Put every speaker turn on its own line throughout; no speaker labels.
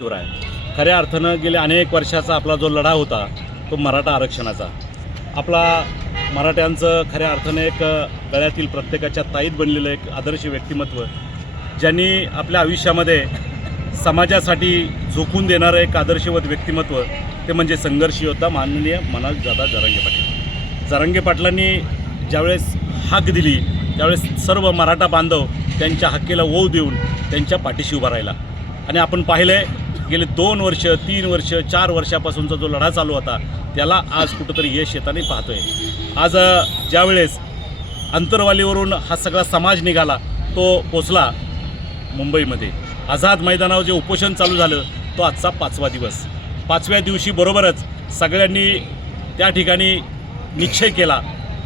चोर आहे. खऱ्या अर्थानं गेल्या अनेक वर्षाचा आपला जो लढा होता तो मराठा आरक्षणाचा. आपला मराठ्यांचं खऱ्या अर्थानं एक गळ्यातील प्रत्येकाच्या ताईत बनलेलं एक आदर्श व्यक्तिमत्व ज्यांनी आपल्या आयुष्यामध्ये समाजासाठी झोकून देणारं एक आदर्शवत व्यक्तिमत्व ते म्हणजे संघर्ष होता माननीय मनोज दादा जरांगे पाटील. जरांगे पाटलांनी ज्यावेळेस हाक दिली त्यावेळेस सर्व मराठा बांधव त्यांच्या हक्केला ओव देऊन त्यांच्या पाठीशी उभा राहिला. आणि आपण पाहिले गेले दोन वर्ष तीन वर्ष चार वर्षापासूनचा जो लढा चालू होता त्याला आज कुठंतरी यश येताना पाहतोय. आज ज्यावेळेस अंतरवालीवरून हा सगळा समाज निघाला तो पोचला मुंबईमध्ये. आझाद मैदानावर जे उपोषण चालू झालं तो आजचा पाचवा दिवस. पाचव्या दिवशी बरोबरच सगळ्यांनी त्या ठिकाणी निश्चय केला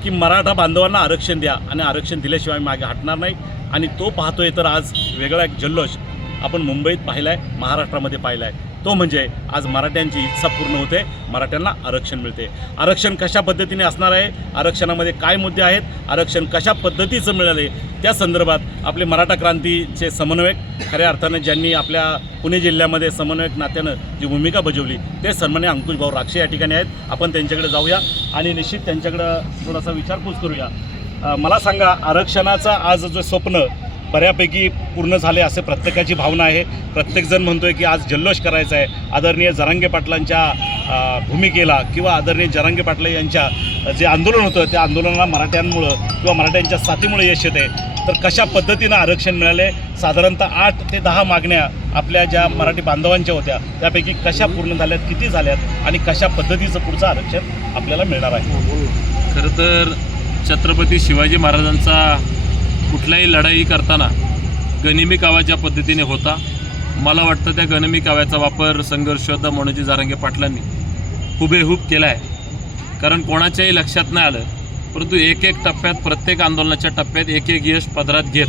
की मराठा बांधवांना आरक्षण द्या आणि आरक्षण दिल्याशिवाय मागे हटणार नाही. आणि तो पाहतोय तर आज वेगळा एक जल्लोष. आपण मुंबईत पाहिला आहे महाराष्ट्रामध्ये पाहिला आहे तो म्हणजे आज मराठ्यांची इच्छा पूर्ण होते मराठ्यांना आरक्षण मिळते. आरक्षण कशा पद्धतीने असणार आहे आरक्षणामध्ये काय मुद्दे आहेत आरक्षण कशा पद्धतीचं मिळाले त्या संदर्भात आपले मराठा क्रांतीचे समन्वयक खऱ्या अर्थानं ज्यांनी आपल्या पुणे जिल्ह्यामध्ये समन्वयक नात्यानं जी भूमिका बजावली ते सन्मान्य अंकुश भाऊ राक्षे या ठिकाणी आहेत. आपण त्यांच्याकडे जाऊया आणि निश्चित त्यांच्याकडं थोडासा विचारपूस करूया. मला सांगा आरक्षणाचा आज जो स्वप्न बऱ्यापैकी पूर्ण झाले असे प्रत्येकाची भावना आहे. प्रत्येकजण म्हणतो आहे की आज जल्लोष करायचा आहे. आदरणीय जरांगे पाटलांच्या भूमिकेला किंवा आदरणीय जरांगे पाटले यांच्या जे आंदोलन होतं त्या आंदोलनाला मराठ्यांमुळं किंवा मराठ्यांच्या साथीमुळे यश येते तर कशा पद्धतीनं आरक्षण मिळाले साधारणतः आठ ते दहा मागण्या आपल्या ज्या मराठी बांधवांच्या होत्या त्यापैकी कशा पूर्ण झाल्यात किती झाल्यात आणि कशा पद्धतीचं पुढचं आरक्षण आपल्याला मिळणार आहे?
खरं तर छत्रपती शिवाजी महाराजांचा कुठल्याही लढाई करताना गनिमी कावाच्या पद्धतीने होता. मला वाटतं त्या गनिमी काव्याचा वापर संघर्षयोद्धा मनोजी जारंगे पाटलांनी हुबेहूब केला आहे कारण कोणाच्याही लक्षात नाही आलं परंतु एक एक टप्प्यात प्रत्येक आंदोलनाच्या टप्प्यात एक एक यश पदरात घेत.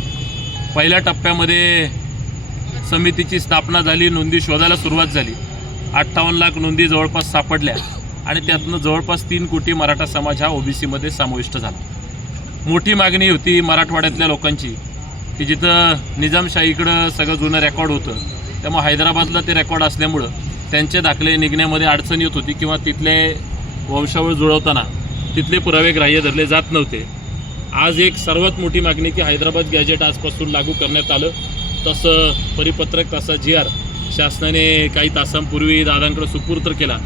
पहिल्या टप्प्यामध्ये समितीची स्थापना झाली नोंदी शोधायला सुरुवात झाली. अठ्ठावन्न लाख नोंदी जवळपास सापडल्या आणि त्यातनं जवळपास तीन कोटी मराठा समाज हा ओबीसीमध्ये समाविष्ट झाला. मोठी मागणी होती मराठवाड्यातल्या लोकांची की जिथं निजामशाहीकडं सगळं जुनं रेकॉर्ड होतं त्यामुळे हैदराबादला ते रेकॉर्ड असल्यामुळं त्यांचे दाखले निघण्यामध्ये अडचण येत होती किंवा तिथले वंशावळ जुळवताना तिथले पुरावे ग्राह्य धरले जात नव्हते. आज एक सर्वात मोठी मागणी की हैदराबाद गॅजेट आजपासून लागू करण्यात आलं. तसं परिपत्रक तसा जी आर शासनाने काही तासांपूर्वी दादांकडे सुपूर्त केला.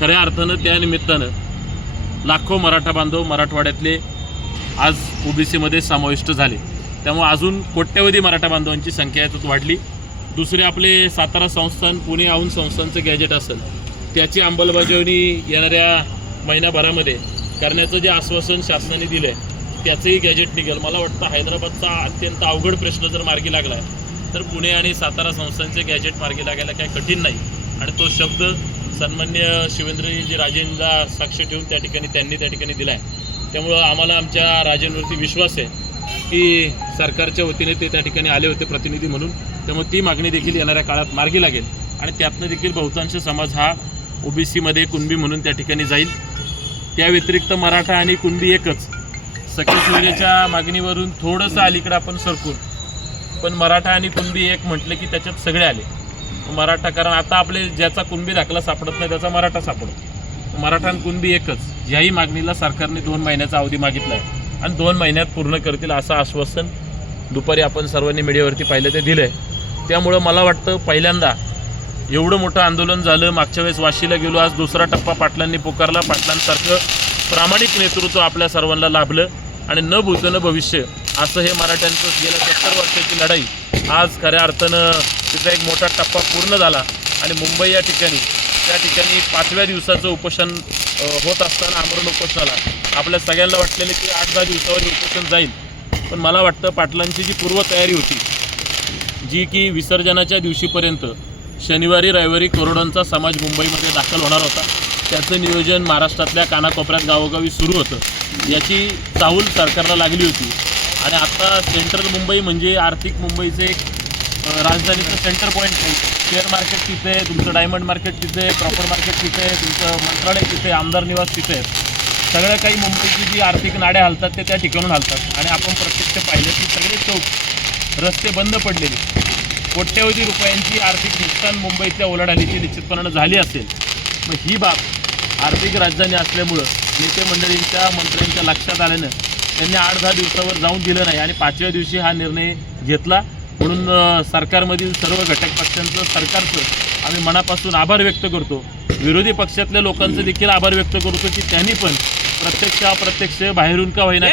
खऱ्या अर्थानं त्यानिमित्तानं लाखो मराठा बांधव मराठवाड्यातले आज ओबीसीमध्ये समाविष्ट झाले. त्यामुळे अजून कोट्यवधी मराठा बांधवांची संख्या याच्यात वाढली. दुसरे आपले सातारा संस्थान पुणे आहून संस्थांचं गॅजेट असेल त्याची अंमलबजावणी येणाऱ्या महिन्याभरामध्ये करण्याचं जे आश्वासन शासनाने दिलं आहे त्याचंही गॅजेट निघेल. मला वाटतं हैदराबादचा अत्यंत अवघड प्रश्न जर मार्गी लागला तर पुणे आणि सातारा संस्थांचे गॅजेट मार्गी लागायला काही कठीण नाही. आणि तो शब्द सन्मान्य शिवेंद्रजी राजेंना साक्ष ठेवून त्या ठिकाणी त्यांनी त्या ठिकाणी दिला आहे त्यामुळं आम्हाला आमच्या राजेंवरती विश्वास आहे की सरकारच्या वतीने ते त्या ठिकाणी आले होते प्रतिनिधी म्हणून. त्यामुळे ती मागणी देखील येणाऱ्या काळात मार्गी लागेल. आणि त्यातनं देखील बहुतांश समाज हा ओबीसीमध्ये कुणबी म्हणून त्या ठिकाणी जाईल. त्या व्यतिरिक्त मराठा आणि कुणबी एकच. सखी सूर्याच्या मागणीवरून थोडंसं अलीकडं आपण सरकून पण मराठा आणि कुणबी एक म्हटलं की त्याच्यात सगळे आले. मराठा कारण आता आपले ज्याचा कुणबी दाखला सापडत नाही त्याचा मराठा सापडतो. मराठा कुणबी एकच याही मागणीला सरकारने दोन महिन्याचा अवधी मागितला आहे आणि दोन महिन्यात पूर्ण करतील असं आश्वासन दुपारी आपण सर्वांनी मीडियावरती पाहिलं ते दिलं आहे त्यामुळं मला वाटतं पहिल्यांदा एवढं मोठं आंदोलन झालं मागच्या वेळेस वाशीला गेलो आज दुसरा टप्पा पाटलांनी पुकारला. पाटलांसारखं प्रामाणिक नेतृत्व आपल्या सर्वांना लाभलं आणि न भूतनं भविष्य असं हे मराठ्यांचं गेल्या सत्तर वर्षाची लढाई. आज खऱ्या अर्थानं तिचा एक मोठा टप्पा पूर्ण झाला आणि मुंबई या ठिकाणी त्या ठिकाणी पाचव्या दिवसाचं उपोषण होत असताना आमरण उपोषणाला आपल्या सगळ्यांना वाटलेलं की आठ दहा दिवसावर उपोषण जाईल. पण मला वाटतं पाटलांची जी पूर्वतयारी होती जी की विसर्जनाच्या दिवशीपर्यंत शनिवारी रविवारी करोडांचा समाज मुंबईमध्ये दाखल होणार होता त्याचं नियोजन महाराष्ट्रातल्या कानाकोपऱ्यात गावोगावी सुरू होतं. याची चाहूल सरकारला लागली होती. आणि आता सेंट्रल मुंबई म्हणजे आर्थिक मुंबईचं एक राजधानीचं सेंटर पॉईंट आहे. शेअर मार्केट तिथे आहे तुमचं डायमंड मार्केट तिथे आहे प्रॉपर मार्केट तिथे आहे तुमचं मंत्रालय तिथे आमदार निवास तिथे आहे सगळ्या काही मुंबईची जी आर्थिक नाड्या हलतात ते त्या ठिकाणून हलतात. आणि आपण प्रत्यक्ष पाहिलं की सगळे चौक रस्ते बंद पडलेले. कोट्यवधी रुपयांची आर्थिक नुकसान मुंबईतल्या ओलाढालीची निश्चितपणानं झाली असेल. मग ही बाब आर्थिक राजधानी असल्यामुळं नेते मंडळींच्या मंत्र्यांच्या लक्षात आल्यानं त्यांनी आठ दहा दिवसावर जाऊन दिलं नाही आणि पाचव्या दिवशी हा निर्णय घेतला. म्हणून सरकारमधील सर्व घटक पक्षांचं सरकारचं आम्ही मनापासून आभार व्यक्त करतो. विरोधी पक्षातल्या लोकांचं देखील आभार व्यक्त करतो की त्यांनी पण प्रत्यक्ष अप्रत्यक्ष बाहेरून का होईना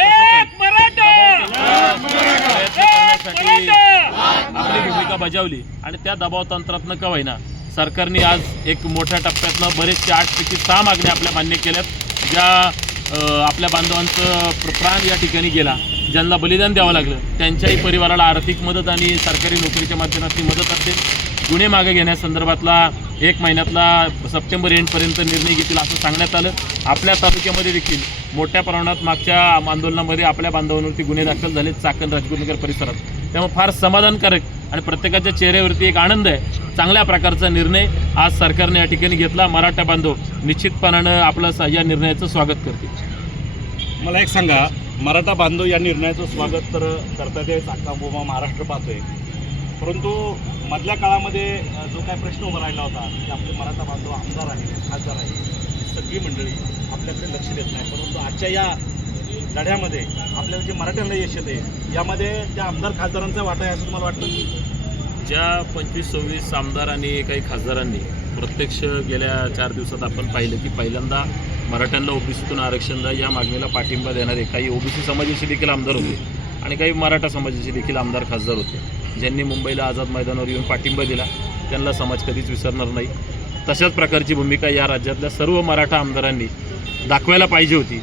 आपली भूमिका बजावली आणि त्या दबाव तंत्रातनं का होईना सरकारने आज एक मोठ्या टप्प्यातनं बरेचसे आठ पैकी सहा मागण्या आपल्या मान्य केल्यात. ज्या आपल्या बांधवांचं प्र- प्राण या ठिकाणी गेला. ज्यांना बलिदान द्यावं लागलं त्यांच्याही परिवाराला आर्थिक मदत आणि सरकारी नोकरीच्या माध्यमातून मदत असेल गुन्हे मागे घेण्यासंदर्भातला एक महिन्यातला सप्टेंबर एंडपर्यंत निर्णय घेतील असं सांगण्यात आलं. आपल्या तालुक्यामध्ये देखील मोठ्या प्रमाणात मागच्या आंदोलनामध्ये आपल्या बांधवांवरती गुन्हे दाखल झाले चाकण राजगुरुनगर परिसरात. त्यामुळे फार समाधानकारक आणि प्रत्येकाच्या चेहऱ्यावरती एक आनंद आहे. चांगल्या प्रकारचा निर्णय आज सरकारने या ठिकाणी घेतला. मराठा बांधव निश्चितपणानं आपलं या निर्णयाचं स्वागत करते
मला एक सांगा मराठा बांधव या निर्णयाचं स्वागत तर करतात आहे. अख्खा महाराष्ट्र पाहतोय. परंतु मधल्या काळामध्ये जो काय प्रश्न उभा राहिला होता की आपले मराठा बांधव आमदार आहे खासदार आहे सगळी मंडळी आपल्याकडे लक्ष देत नाही. परंतु आजच्या या लढ्यामध्ये आपल्याला जे मराठ्यांना यश येते यामध्ये त्या आमदार खासदारांचा वाटा आहे असं तुम्हाला वाटतं?
ज्या पंचवीस सव्वीस आमदार आणि काही खासदारांनी प्रत्यक्ष गेल्या चार दिवसात आपण पाहिलं की पहिल्यांदा मराठ्यांना ओबीसीतून आरक्षण द्या या मागणीला पाठिंबा देणारे काही ओबीसी समाजाचे देखील आमदार होते आणि काही मराठा समाजाचे देखील आमदार खासदार होते. ज्यांनी मुंबईला आझाद मैदानावर येऊन पाठिंबा दिला त्यांना समाज कधीच विसरणार नाही. तशाच प्रकारची भूमिका या राज्यातल्या सर्व मराठा आमदारांनी दाखवायला पाहिजे होती.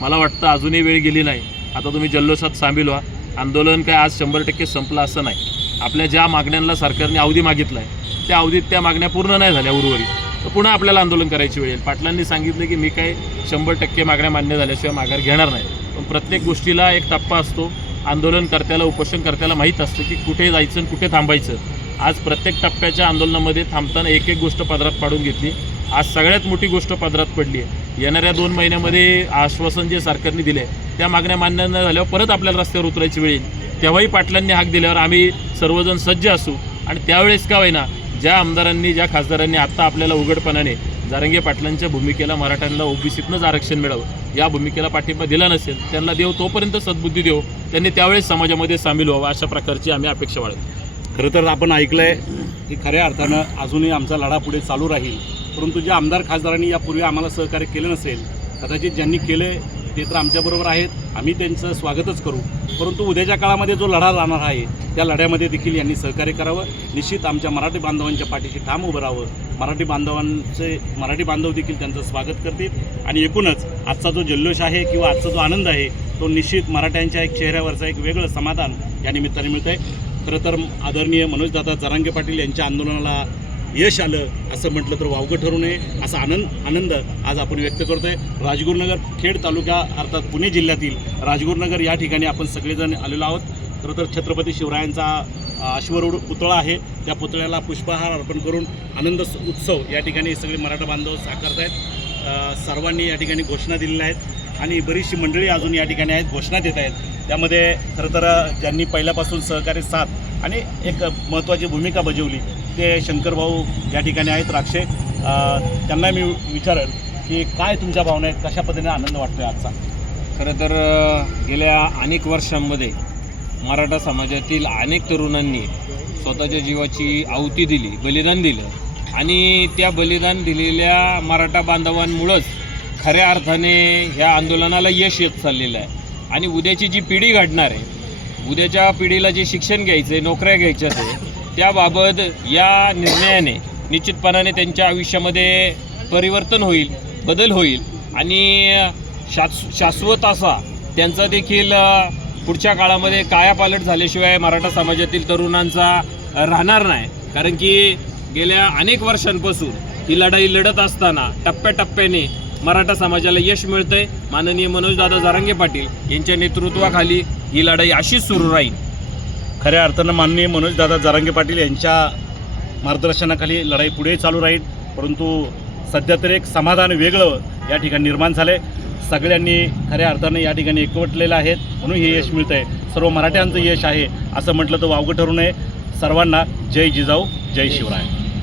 मला वाटतं अजूनही वेळ गेली नाही. आता तुम्ही जल्लोषात सामील व्हा. आंदोलन काय आज शंभर टक्के संपलं असं नाही. आपल्या ज्या मागण्यांना सरकारने अवधी मागितला आहे त्या अवधीत त्या मागण्या पूर्ण नाही झाल्या उर्वरित. तर पुन्हा आपल्याला आंदोलन करायची वेळ येईल. पाटलांनी सांगितलं की मी काय शंभर टक्के मागण्या मान्य झाल्याशिवाय माघार घेणार नाही. पण प्रत्येक गोष्टीला एक टप्पा असतो. आंदोलनकर्त्याला उपोषणकर्त्याला माहीत असतं की कुठे जायचं आणि कुठे थांबायचं. आज प्रत्येक टप्प्याच्या आंदोलनामध्ये थांबताना एक एक गोष्ट पदरात पाडून घेतली. आज सगळ्यात मोठी गोष्ट पदरात पडली आहे. येणाऱ्या दोन महिन्यामध्ये आश्वासन जे सरकारने दिले त्या मागण्या मान्य न झाल्यावर परत आपल्याला रस्त्यावर उतरायची वेळ येईल. तेव्हाही पाटलांनी हाक दिल्यावर आम्ही सर्वजण सज्ज असू. आणि त्यावेळेस का होईना ज्या आमदारांनी ज्या खासदारांनी आत्ता आपल्याला उघडपणाने जारंगे पाटलांच्या भूमिकेला मराठ्यांना ओबीसीतनंच आरक्षण मिळावं या भूमिकेला पाठिंबा दिला नसेल त्यांना देव तोपर्यंत सद्बुद्धी देव त्यांनी त्यावेळेस समाजामध्ये सामील व्हावं अशा प्रकारची आम्ही अपेक्षा बाळगतो.
खरं तर आपण ऐकलंय की खऱ्या अर्थानं अजूनही आमचा लढा पुढे चालू राहील. परंतु ज्या आमदार खासदारांनी यापूर्वी आम्हाला सहकार्य केलं नसेल कदाचित ज्यांनी केलं ते तर आमच्याबरोबर आहेत. आम्ही त्यांचं स्वागतच करू. परंतु उद्याच्या काळामध्ये जो लढा राहणार आहे त्या लढ्यामध्ये देखील यांनी सहकार्य करावं. निश्चित आमच्या मराठी बांधवांच्या पाठीशी ठाम उभं राहावं. मराठी बांधवांचे मराठी बांधव देखील त्यांचं स्वागत करतील. आणि एकूणच आजचा जो जल्लोष आहे किंवा आजचा जो आनंद आहे तो निश्चित मराठ्यांच्या एक चेहऱ्यावरचा एक वेगळं समाधान या निमित्ताने मिळतं आहे खरं तर आदरणीय मनोजदादा जरांगे पाटील यांच्या आंदोलनाला यश आलं असं म्हटलं तर वावगं ठरू नये असा आनंद आनंद आज आपण व्यक्त करतोय. राजगुरुनगर खेड तालुका अर्थात पुणे जिल्ह्यातील राजगुरुनगर या ठिकाणी आपण सगळेजण आलेलो आहोत. खरं तर छत्रपती शिवरायांचा अश्वरूढ पुतळा आहे. त्या पुतळ्याला पुष्पहार अर्पण करून आनंद उत्सव या ठिकाणी सगळे मराठा बांधव साकारत आहेत सर्वांनी या ठिकाणी घोषणा दिलेल्या आहेत आणि बरीचशी मंडळी अजून या ठिकाणी आहेत घोषणा देत आहेत. त्यामध्ये खरं तर ज्यांनी पहिल्यापासून सहकारी साथ आणि एक महत्त्वाची भूमिका बजावली ते शंकरभाऊ या ठिकाणी आहेत राक्षे. त्यांना मी विचारेल की काय तुमच्या भावना आहेत कशा पद्धतीने आनंद वाटतो आहे आजचा?
खरं तर गेल्या अनेक वर्षांमध्ये मराठा समाजातील अनेक तरुणांनी स्वतःच्या जीवाची आहुती दिली बलिदान दिलं. आणि त्या बलिदान दिलेल्या मराठा बांधवांमुळंच खऱ्या अर्थाने ह्या आंदोलनाला यश येत चाललेलं आहे. आणि उद्याची जी पिढी घडणार आहे उद्याच्या पिढीला जे शिक्षण घ्यायचं आहे नोकऱ्या घ्यायच्या आहे त्याबाबत या निर्णयाने निश्चितपणाने त्यांच्या आयुष्यामध्ये परिवर्तन होईल बदल होईल आणि शास शाश्वत असा त्यांचा देखील पुढच्या काळामध्ये कायापालट झाल्याशिवाय मराठा समाजातील तरुणांचा राहणार नाही. कारण की गेल्या अनेक वर्षांपासून ही लढाई लढत असताना टप्प्याटप्प्याने मराठा समाजाला यश मिळतंय. माननीय मनोजदादा जारंगे पाटील यांच्या नेतृत्वाखाली ही लढाई अशीच सुरू राहील.
खऱ्या अर्थानं माननीय मनोजदादा जारंगे पाटील यांच्या मार्गदर्शनाखाली लढाई पुढे चालू राहील परंतु सध्या तरी एक समाधान वेगळं या ठिकाणी निर्माण झालं आहे सगळ्यांनी खऱ्या अर्थानं या ठिकाणी एकवटलेलं आहेत म्हणून हे यश मिळतं आहे सर्व मराठ्यांचं यश आहे असं म्हटलं तर वावगं ठरू नये. सर्वांना जय जिजाऊ जय शिवराय.